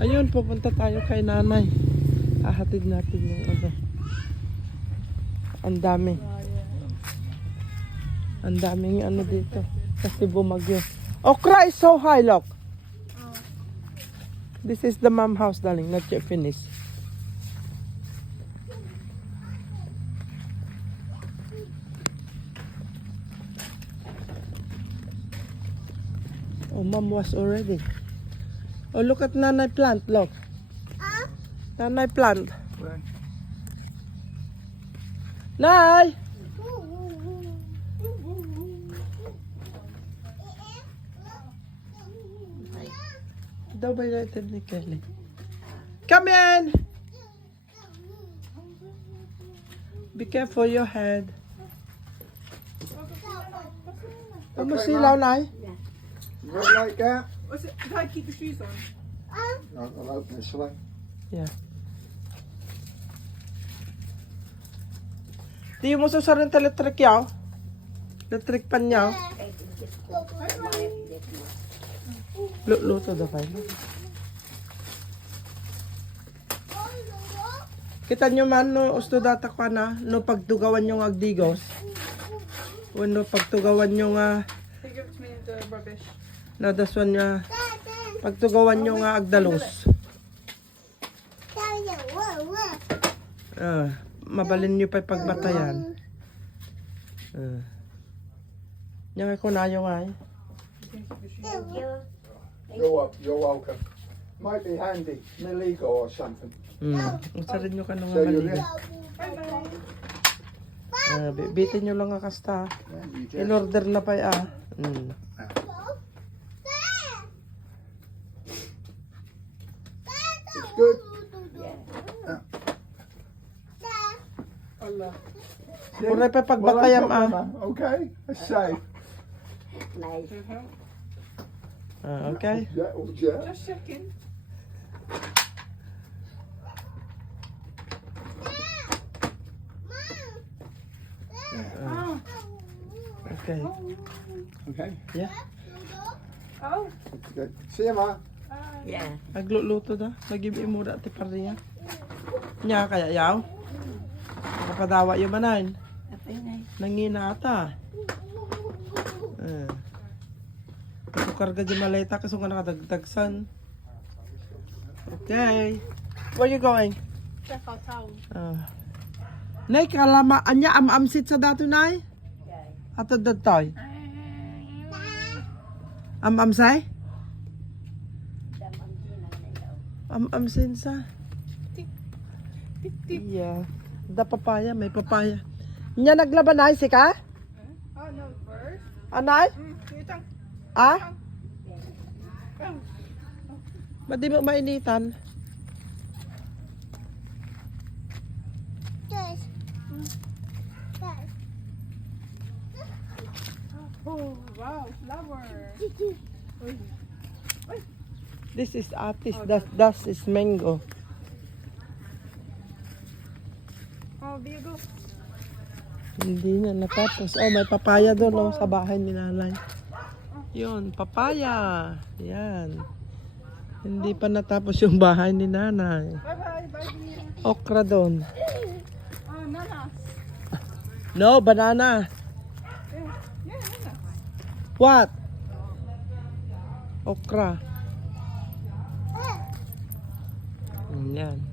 Ayun, pupunta tayo kay nanay. Hahatid natin yung ano. Ang dami. Ang daming ano dito. Kasi bumagyo. Okra is so high, look. This is the mom house, darling. Not yet finished. Oh, mom was already. Oh, look at nanay plant, look. Nanay plant. Where? Nay! Daw ba natin ni Kelly? Come in! Be careful your head. Mo Okay, silaw. Nay. Got like that? What's it? How do I keep the shoes on? I'll, I'll open this way. Di mo susar ng electric yaw. Electric pan yaw. Lu- Luto daw kayo. Kita nyo man no usto data ka na no pagtugawan yung agdigos. When no pagtugawan yung nga They give it to me in the rubbish. Na daswan nga pagtugawan yung nga agdalos. Ah, mabalin nyo pa pagbatayan. Ah. Yang ako na yung ay. You're, wel- you're welcome. Might be handy, illegal or something. Mm. Ang sarin nyo ka nung So you're maligo. there? Ah, bi- bitin nyo lang nga kasta. Yeah, you just, In order na pa ah. Mm. Allah. Kuray pa Well, pagbatayam that's ah. what, Mum. Okay, that's safe. Ah, okay. That will jerk. Just checking. Ah, okay. Okay, Oh. that's good. See you, Ma. Nagluluto da. Nagibi mo da ti pariya. Nya kaya yaw. Nakapadawa yung manan. Nangina ata. Ah. Ako karga di maleta kasi nga nakadagdagsan. Okay. Where you going? Our towel. Ah. Nay, kalama, anya am-amsit sa dato, nay? Ato datoy. Am-amsay? Am-amsin sa? Tik, tik. Yeah. Da papaya, may papaya. Nya naglaban na si ka? Oh no, first. Anay? Mm, itang. Ah? Oh. Ba't di mo mainitan? Oh, wow, flower. This is atis, das, das is mango. Oh, there you go. Hindi na natapos. Oh, may papaya doon oh, sa bahay ni nanay. Yun, papaya. Yan. Hindi pa natapos yung bahay ni nanay. Okra doon. Nanas. No, banana. What? Okra. Mm, Yan.